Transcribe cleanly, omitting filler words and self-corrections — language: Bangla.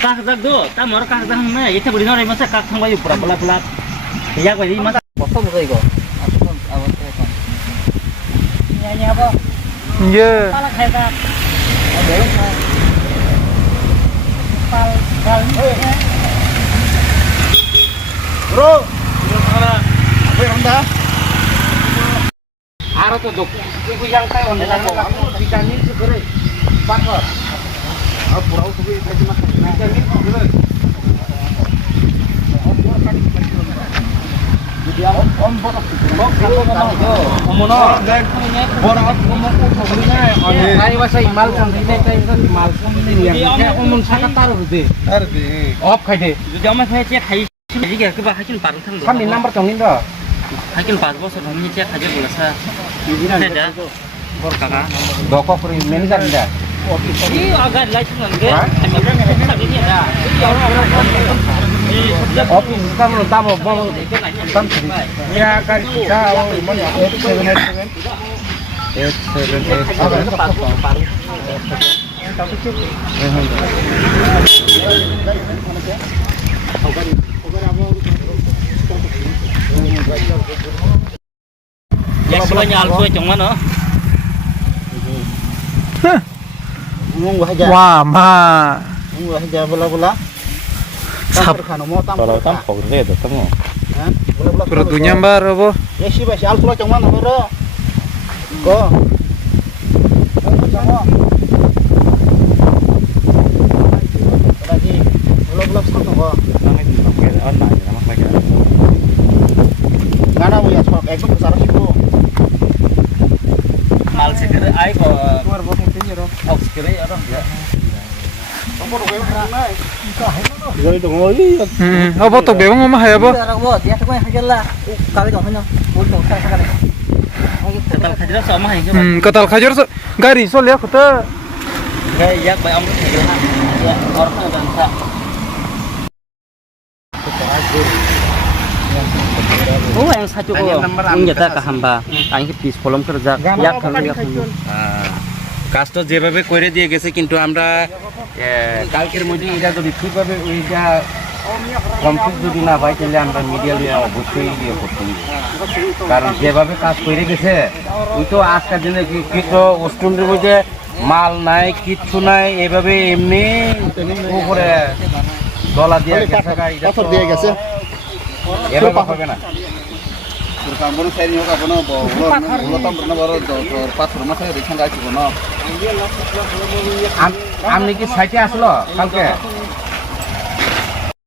Kakak do, tak mau kakak mana? Itu beri orang masa kakak bayu pura pula pula. Ya kau ini masa. Potong betul itu. Awak telepon. Nyanyi apa? Iya. Kepala kayak tak. Ada yang kepal. Bro, apa yang anda? Arah tuh dok. Ibu yang kayak orang lain ikan ini segera pakar. Pura itu itu macam Ikan ini segera. Jadi om botak Omono. Borak ngomong punya. Saya bahasa Imal kan ini saya Imal yang kayak omong sangat taruh deh. Op kayak deh. Jadi amat saya cek hai. Jadi kira kira hakin parang kan. Kami nomor tongin dah. Hakin parang bos orang ini cek aja bolasa. Ada. Bor kakak. Doko free manager dah. Ini agak lain kan dia. Tapi ini ada. Opi kamu tamu mau tam ya kan kita mana 8 Ya semuanya alfu cuma mana? Wah, ma. bola-bola. Sap. Kalau tampok deh itu kamu. Produnya mbar apa? Ya sih basi alfu cuma mana? Ko. Lagi bola-bola sama ko. Ngana punya sok ekor besar sih bu. Mal segera ai ko. Keluar botol tinggi dong. Au segera ya dong ya. Apa tuh bewang mah ya, Bo? Ketal khajra sama yang Ketal kajar gari sol ya kota. kayak bay om ya orang bangsa. Oh yang satu ko menjata ka hamba আইকে পিস কলম kerja ya kan ya কাজটা যেভাবে করে দিয়ে গেছে কিন্তু আমরা কালকের মধ্যে এটা যদি ঠিকভাবে ওইটা কমপ্লিট যদি না পাই তাহলে আমরা মিডিয়া লিয়ে অবশ্যই ইয়ে করতে হবে কারণ যেভাবে কাজ করে গেছে ওই তো আজকের দিনে কিছু ওস্টুনের মধ্যে মাল নাই কিচ্ছু নাই এভাবে এমনি উপরে ডলা দিয়ে গেছে পাথর দিয়ে গেছে এভাবে হবে না Kamu saya nyok apa no, belum pernah baru pathor masa di sana aja no. Amni ki site aslo, kalke.